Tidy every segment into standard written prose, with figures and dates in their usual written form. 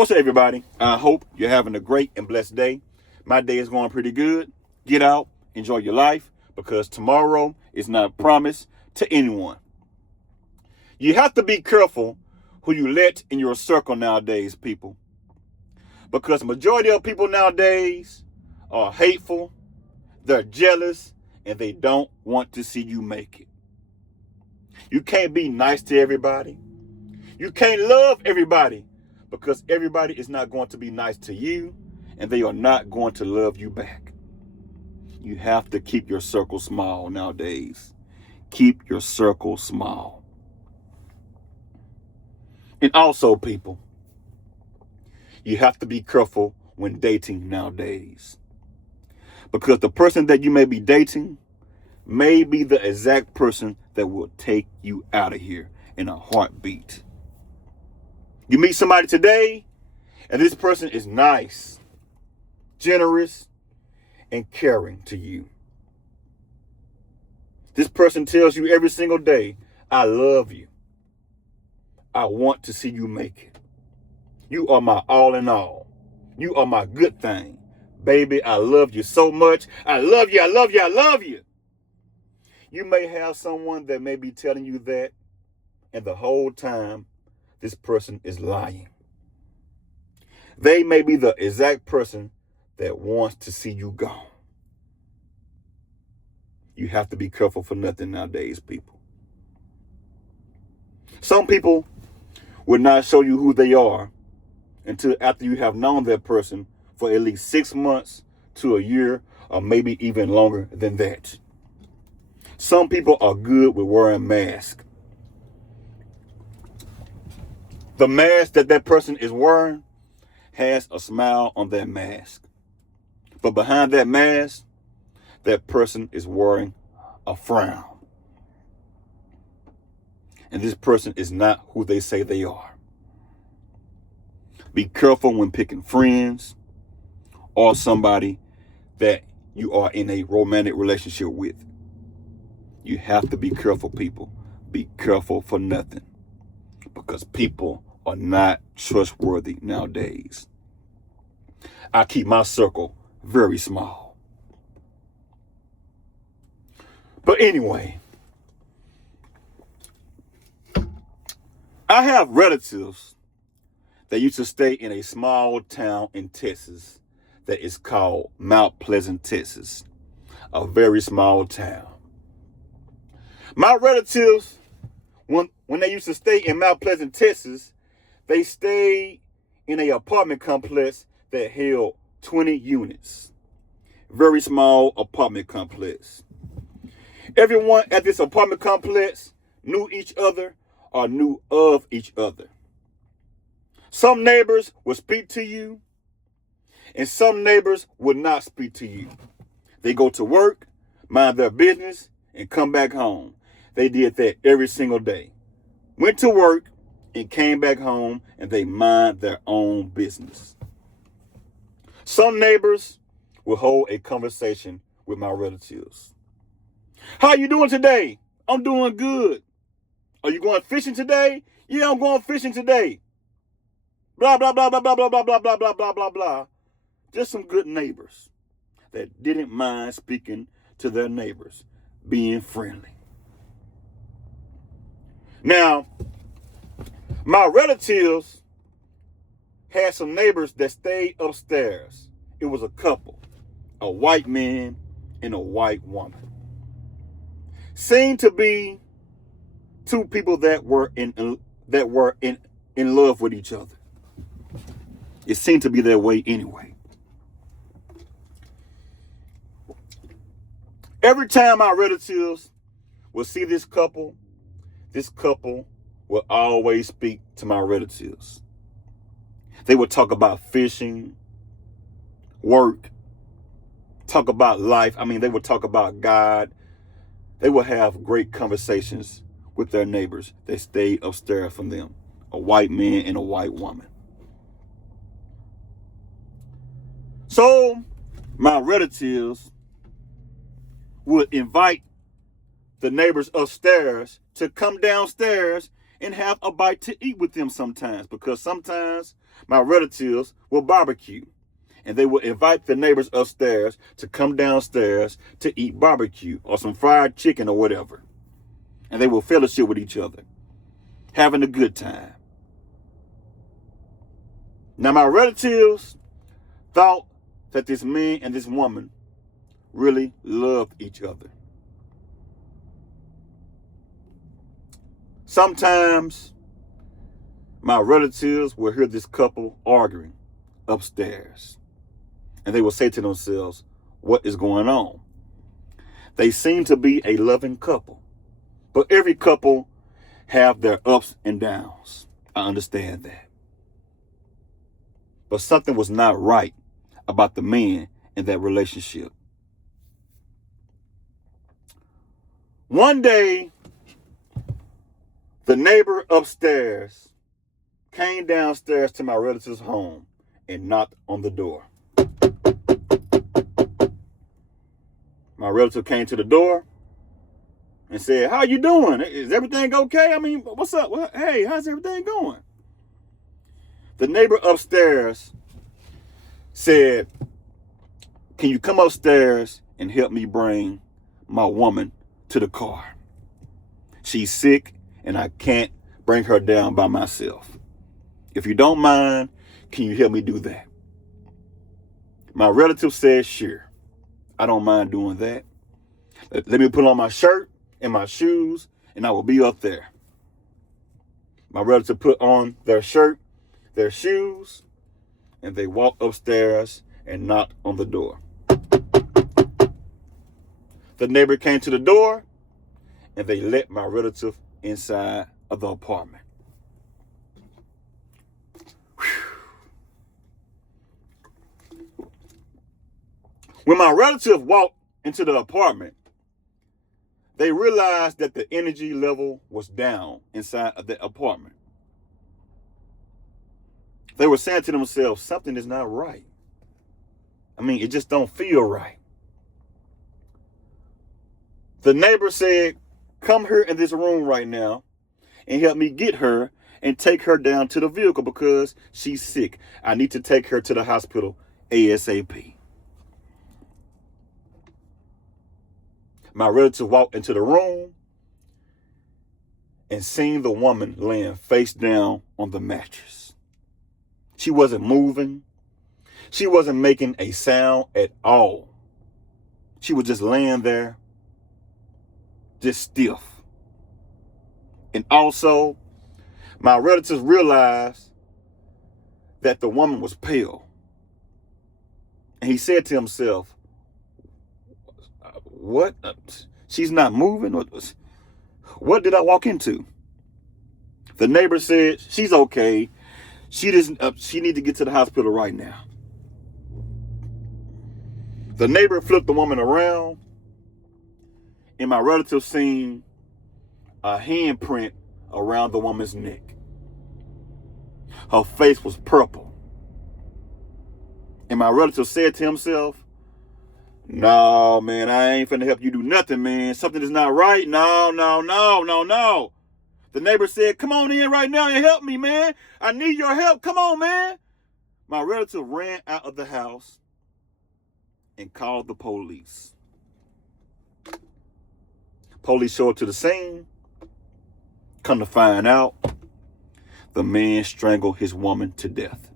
What's up, everybody? I hope you're having a great and blessed day. My day is going pretty good. Get out, enjoy your life, because tomorrow is not promised to anyone. You have to be careful who you let in your circle nowadays, people. Because the majority of people nowadays are hateful, they're jealous, and they don't want to see you make it. You can't be nice to everybody. You can't love everybody, because everybody is not going to be nice to you, and they are not going to love you back. You have to keep your circle small nowadays. Keep your circle small. And also, people, you have to be careful when dating nowadays. Because the person that you may be dating may be the exact person that will take you out of here in a heartbeat. You meet somebody today, and this person is nice, generous, and caring to you. This person tells you every single day, I love you. I want to see you make it. You are my all in all. You are my good thing. Baby, I love you so much. I love you, I love you, I love you. You may have someone that may be telling you that, and the whole time, this person is lying. They may be the exact person that wants to see you gone. You have to be careful for nothing nowadays, people. Some people will not show you who they are until after you have known that person for at least 6 months to a year, or maybe even longer than that. Some people are good with wearing masks. The mask that person is wearing has a smile on that mask. But behind that mask, that person is wearing a frown. And this person is not who they say they are. Be careful when picking friends or somebody that you are in a romantic relationship with. You have to be careful, people. Be careful for nothing. Because people are not trustworthy nowadays. I keep my circle very small. But anyway, I have relatives that used to stay in a small town in Texas that is called Mount Pleasant, Texas. A very small town. My relatives, when they used to stay in Mount Pleasant, Texas, they stayed in an apartment complex that held 20 units. Very small apartment complex. Everyone at this apartment complex knew each other or knew of each other. Some neighbors would speak to you, and some neighbors would not speak to you. They go to work, mind their business, and come back home. They did that every single day. Went to work and came back home, and they mind their own business. Some neighbors will hold a conversation with my relatives. How you doing today? I'm doing good. Are you going fishing today? Yeah, I'm going fishing today. Blah, blah, blah, blah, blah, blah, blah, blah, blah, blah, blah, blah, blah. Just some good neighbors that didn't mind speaking to their neighbors, being friendly. Now, my relatives had some neighbors that stayed upstairs. It was a couple, a white man and a white woman. Seemed to be two people that were in love with each other. It seemed to be that way anyway. Every time my relatives would see this couple would always speak to my relatives. They would talk about fishing, work, talk about life. They would talk about God. They would have great conversations with their neighbors that stayed upstairs from them, a white man and a white woman. So my relatives would invite the neighbors upstairs to come downstairs and have a bite to eat with them sometimes, because sometimes my relatives will barbecue. And they will invite the neighbors upstairs to come downstairs to eat barbecue or some fried chicken or whatever. And they will fellowship with each other, having a good time. Now, my relatives thought that this man and this woman really loved each other. Sometimes my relatives will hear this couple arguing upstairs, and they will say to themselves, what is going on? They seem to be a loving couple, but every couple have their ups and downs. I understand that. But something was not right about the man in that relationship. One day, the neighbor upstairs came downstairs to my relative's home and knocked on the door. My relative came to the door and said, how you doing? Is everything okay? I mean, what's up? Hey, how's everything going? The neighbor upstairs said, can you come upstairs and help me bring my woman to the car? She's sick and I can't bring her down by myself. If you don't mind, can you help me do that? My relative said, sure, I don't mind doing that. Let me put on my shirt and my shoes and I will be up there. My relative put on their shirt, their shoes, and they walked upstairs and knocked on the door. The neighbor came to the door and they let my relative inside of the apartment. When my relative walked into the apartment, they realized that the energy level was down inside of the apartment. They were saying to themselves, something is not right. I mean, it just don't feel right. The neighbor said, come here in this room right now and help me get her and take her down to the vehicle because she's sick. I need to take her to the hospital ASAP. My relative walked into the room and seen the woman laying face down on the mattress. She wasn't moving. She wasn't making a sound at all. She was just laying there, just stiff. And also, my relatives realized that the woman was pale. And he said to himself, what? She's not moving? What did I walk into? The neighbor said, she's okay. She need to get to the hospital right now. The neighbor flipped the woman around, and my relative seen a handprint around the woman's neck. Her face was purple. And my relative said to himself, no, man, I ain't finna help you do nothing, man. Something is not right. No. The neighbor said, come on in right now and help me, man. I need your help. Come on, man. My relative ran out of the house and called the police. Police showed up to the scene. Come to find out, the man strangled his woman to death.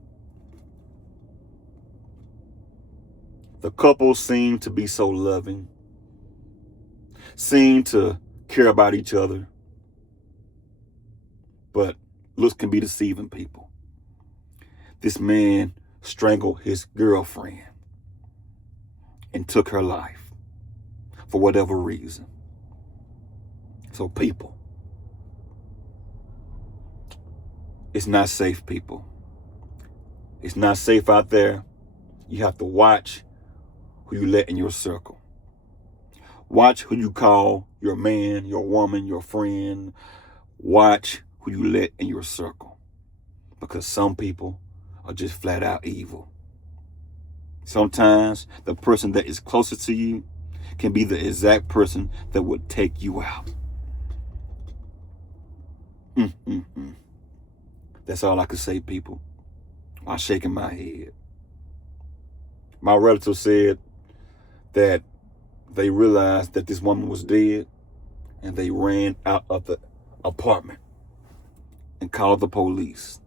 The couple seemed to be so loving, seemed to care about each other. But looks can be deceiving people. This man strangled his girlfriend and took her life for whatever reason. So people, it's not safe, people. It's not safe out there. You have to watch who you let in your circle. Watch who you call your man, your woman, your friend. Watch who you let in your circle. Because some people are just flat out evil. Sometimes the person that is closest to you can be the exact person that would take you out. That's all I can say, people. I'm shaking my head. My relative said that they realized that this woman was dead and they ran out of the apartment and called the police.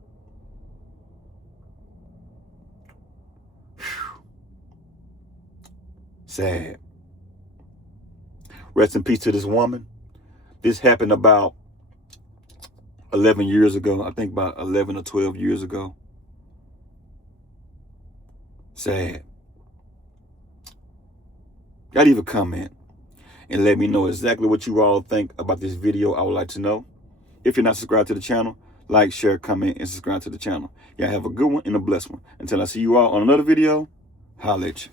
Whew. Sad. Rest in peace to this woman. This happened about 11 years ago. I think about 11 or 12 years ago. Sad. Y'all leave a comment and let me know exactly what you all think about this video. I would like to know. If you're not subscribed to the channel, like, share, comment, and subscribe to the channel. Y'all have a good one and a blessed one. Until I see you all on another video, holla at you.